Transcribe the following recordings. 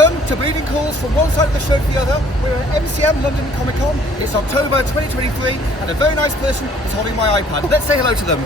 Welcome to Bleeding Calls from one side of the show to the other. We're at MCM London Comic Con. It's October 2023 and a very nice person is holding my iPad. Let's say hello to them.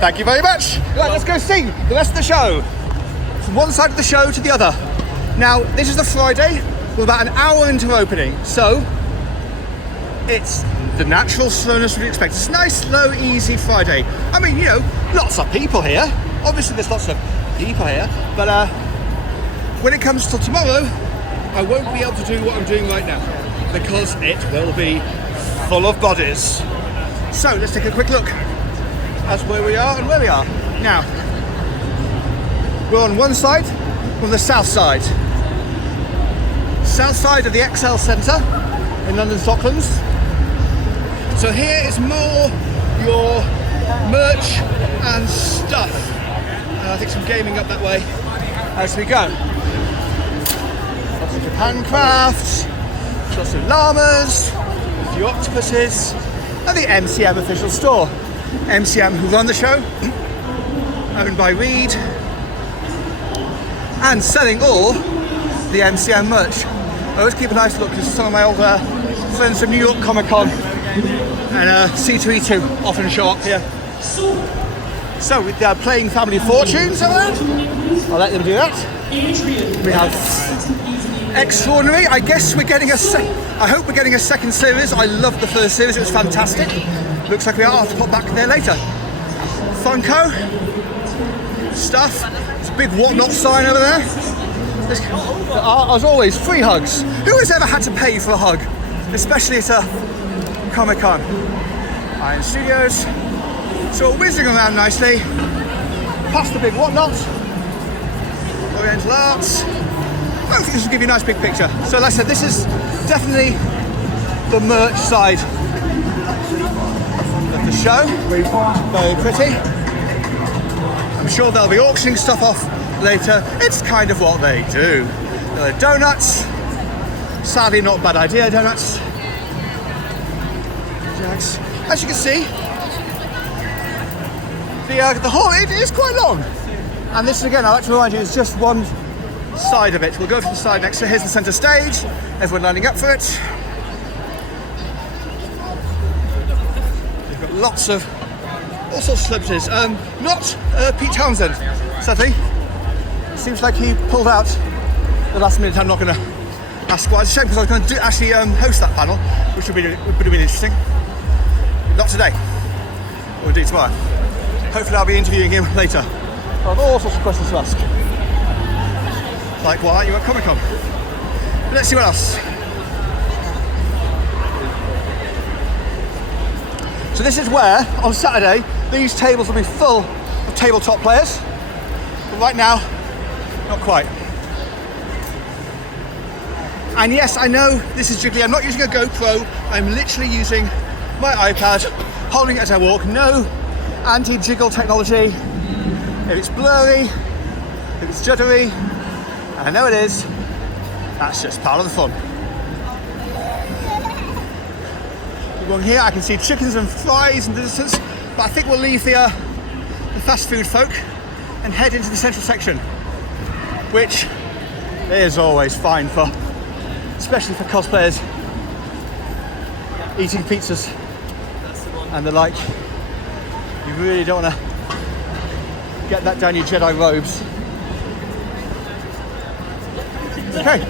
Thank you very much. Right, let's go see the rest of the show. From one side of the show to the other. Now, this is the Friday. We're about an hour into opening, so it's the natural slowness we'd expect. It's a nice, slow, easy Friday. I mean, you know, lots of people here. Obviously, there's lots of people here, but when it comes till tomorrow, I won't be able to do what I'm doing right now because it will be full of bodies. So let's take a quick look at where we are and where we are. Now, we're on one side, we're on the south side. South side of the XL Centre in London, Stocklands. So here is more your merch and stuff. And I think some gaming up that way as we go. Lots of Japan crafts, lots of llamas, a few octopuses, and the MCM official store. MCM, who run the show, owned by Reed, and selling all the MCM merch. I always keep a nice look because some of my old friends from New York Comic Con and C2E2 often show up here. So with playing Family Fortunes over there, I'll let them do that. We have Extraordinary. I guess we're getting I hope we're getting a second series. I loved the first series, it was fantastic. Looks like we are. I'll have to pop back there later. Funko stuff. There's a big whatnot sign over there. As always, free hugs. Who has ever had to pay for a hug? Especially at a Comic Con. Iron Studios. So we're whizzing around nicely. Past the big whatnot. Oriental Arts. I think this will give you a nice big picture. So like I said, this is definitely the merch side of the show. Very pretty. I'm sure they'll be auctioning stuff off later. It's kind of what they do. There are donuts. Sadly, not a bad idea, donuts. As you can see, the hall, it is quite long. And this, again, I'd like to remind you, is just one side of it. We'll go to the side next. So here's the centre stage. Everyone lining up for it. We've got lots of all sorts of celebrities. Not Pete Townsend, sadly. Seems like he pulled out the last minute. I'm not going to ask why. It's a shame because I was going to actually host that panel, which would have been interesting. Not today. We'll do it tomorrow. Hopefully I'll be interviewing him later. I have all sorts of questions to ask. Like, why aren't you at Comic Con? But let's see what else. So this is where, on Saturday, these tables will be full of tabletop players. But right now, not quite. And yes, I know this is jiggly. I'm not using a GoPro. I'm literally using my iPad, holding it as I walk. No anti-jiggle technology. If it's blurry, if it's juddery, I know it is, that's just part of the fun. Along here I can see chickens and fries in the distance, but I think we'll leave the fast food folk and head into the central section, which is always fine for, especially for cosplayers eating pizzas and the like. You really don't want to get that down your Jedi robes. Okay.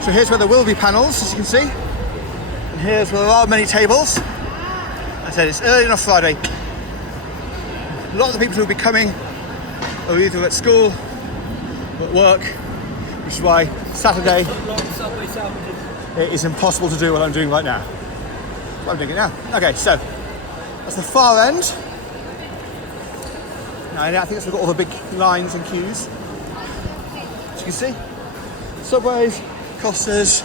So here's where there will be panels, as you can see. And here's where there are many tables. I said it's early on a Friday. A lot of the people who will be coming are either at school or at work, which is why Saturday it is impossible to do what I'm doing right now. What I'm doing it now. Okay, so that's the far end. Now, I think it's got all the big lines and queues. As you can see, Subways, Costas,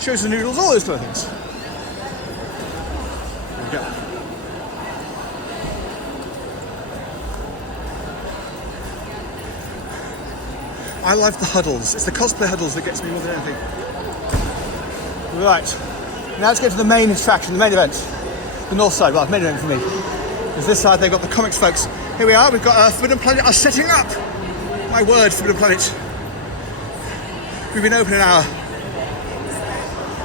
Shoes and Noodles, all those kind of things. There we go. I love the huddles. It's the cosplay huddles that gets me more than anything. Right, now let's get to the main attraction, the main event. The north side, well, main event for me. Because this side they've got the comics folks. Here we are, we've got Earth, Wind and Planet are setting up. My word, Forbidden Planet. We've been open an hour.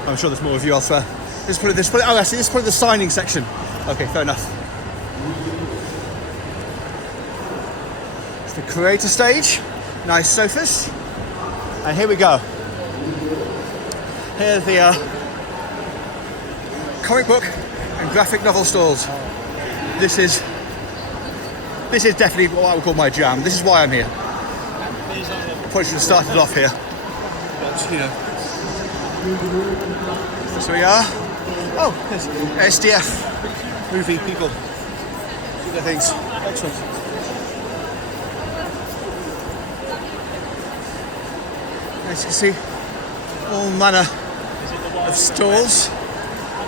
I'm sure there's more of you elsewhere. This is probably, oh, actually, this is probably the signing section. Okay, fair enough. It's the creator stage. Nice sofas. And here we go. Here's the comic book and graphic novel stalls. This is definitely what I would call my jam. This is why I'm here. Probably should have started off here, but you know. So we are. Oh, there's SDF movie people. Do their things. Excellent. As you can see, all manner of stalls.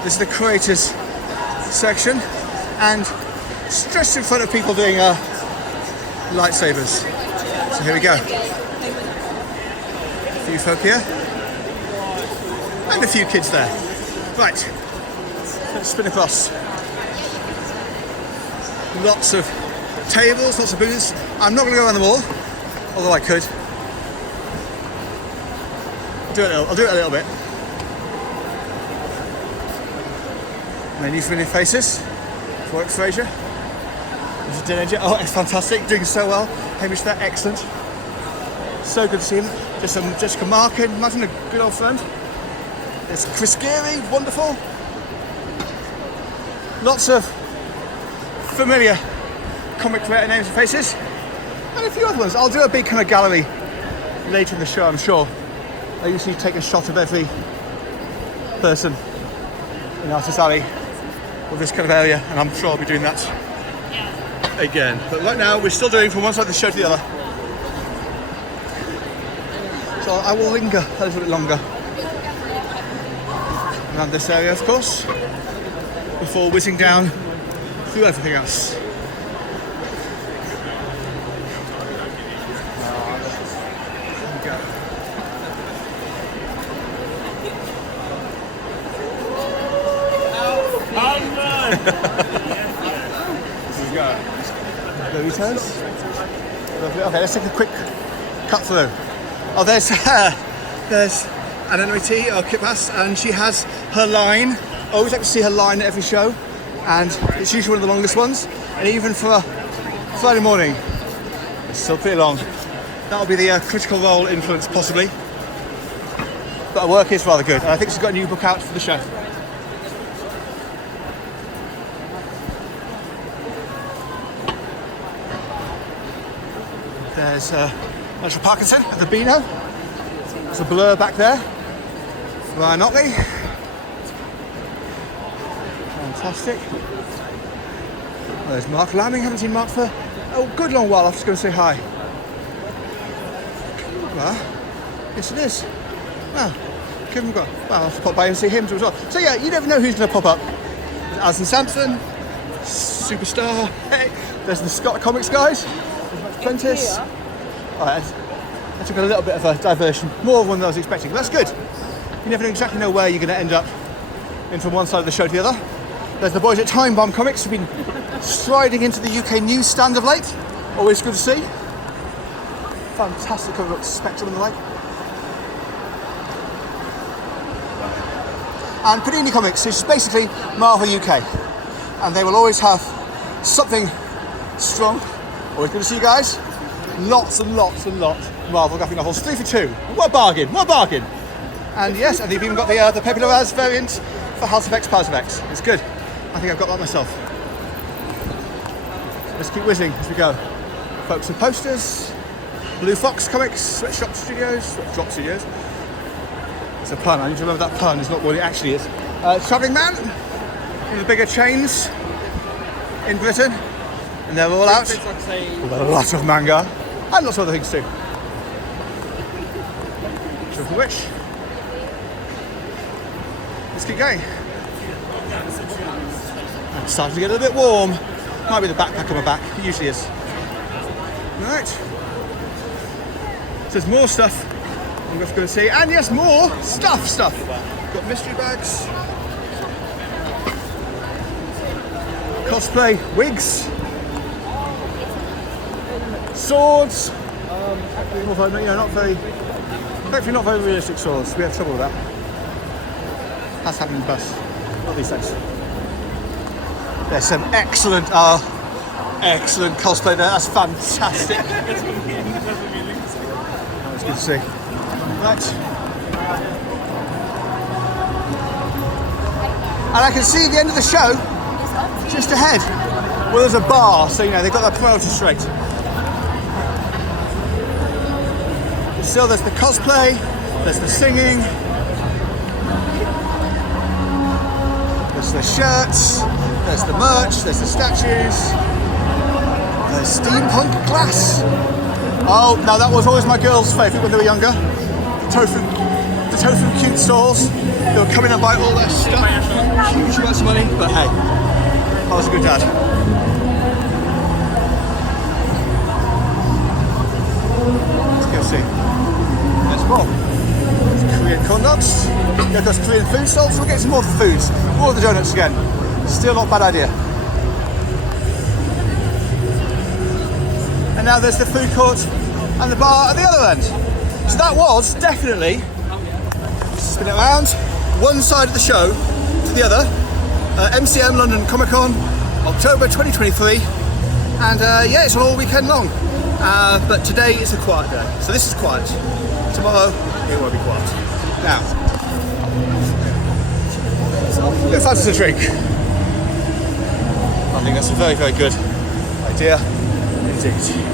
This is the creators section, and just in front of people doing lightsabers. So here we go. A few folk here, and a few kids there. Right, let's spin across. Lots of tables, lots of booths. I'm not going to go around them all, although I could. I'll do it a little bit. Many familiar faces. Forex Fraser. There's a teenager. Oh, it's fantastic. Doing so well. Hamish there, excellent. So good to see him. There's some Jessica Markin. Imagine a good old friend. There's Chris Geary, wonderful. Lots of familiar comic creator names and faces. And a few other ones. I'll do a big kind of gallery later in the show, I'm sure. I usually take a shot of every person in Artist Alley or this kind of area, and I'm sure I'll be doing that again. But right now, we're still doing from one side of the show to the other. So I will linger a little bit longer around this area, of course, before whizzing down through everything else. Returns. Okay, let's take a quick cut through. Oh, there's Anna T or Kit Bass, and she has her line. I always like to see her line at every show, and it's usually one of the longest ones. And even for a Friday morning, it's still pretty long. That'll be the Critical Role influence, possibly. But her work is rather good, and I think she's got a new book out for the show. There's Nigel Parkinson at the Beano. There's a Blur back there. Ryan Otley. Fantastic. There's Mark Lamming. Haven't seen Mark for a good long while. I'm just going to say hi. Well, yes it is. Well, Kevin McGraw. Well, I'll have to pop by and see him as well. So yeah, you never know who's going to pop up. There's Alison Sampson, superstar. Hey, there's the Scott Comics guys. Apprentice. Alright, I took a little bit of a diversion, more than I was expecting, but that's good. You never exactly know where you're going to end up in from one side of the show to the other. There's the boys at Time Bomb Comics who've been striding into the UK newsstand of late. Always good to see. Fantastic cover up Spectrum and the like. And Panini Comics, which is basically Marvel UK. And they will always have something strong. Always good to see you guys. Lots and lots and lots of Marvel graphic novels. 3 for 2. What a bargain, what a bargain. And yes, and they've even got the Pepe Larraz variant for House of X, Powers of X. It's good. I think I've got that myself. Let's keep whizzing as we go. Folks and posters. Blue Fox Comics, Sweatshop Studios. Drop Studios. It's a pun, I need to remember that pun is not what it actually is. Travelling Man, one of the bigger chains in Britain. And they're all out. With a lot of manga. And lots of other things too. Triple Witch. Let's keep going. I'm starting to get a little bit warm. Might be the backpack on my back. It usually is. Right. So there's more stuff I'm going to see. And yes, more stuff. Got mystery bags. Cosplay wigs. Swords. Although, you know, hopefully not very realistic swords. We have trouble with that. Has happened in the past. Not these days. There's some excellent cosplay there. That's fantastic. That's good to see. Right. And I can see the end of the show just ahead. Well, there's a bar, so you know they've got their priorities straight. Still, there's the cosplay, there's the singing, there's the shirts, there's the merch, there's the statues, there's steampunk glass. Oh, now that was always my girls' favourite when they were younger. The tofu cute stalls. They would come in and buy all their stuff. Huge amounts of money, but hey, I was a good dad. Let's go see. There's more. There's Korean corn dogs. Yeah, there's Korean food stalls. We'll get some more of the foods. More of the donuts again. Still not a bad idea. And now there's the food court and the bar at the other end. So that was definitely, spin it around, one side of the show to the other. MCM London Comic Con, October 2023. And yeah, it's all weekend long. But today is a quiet day. So this is quiet. Tomorrow, it won't be quiet. Now, if that's a drink, I think that's a very, very good idea indeed.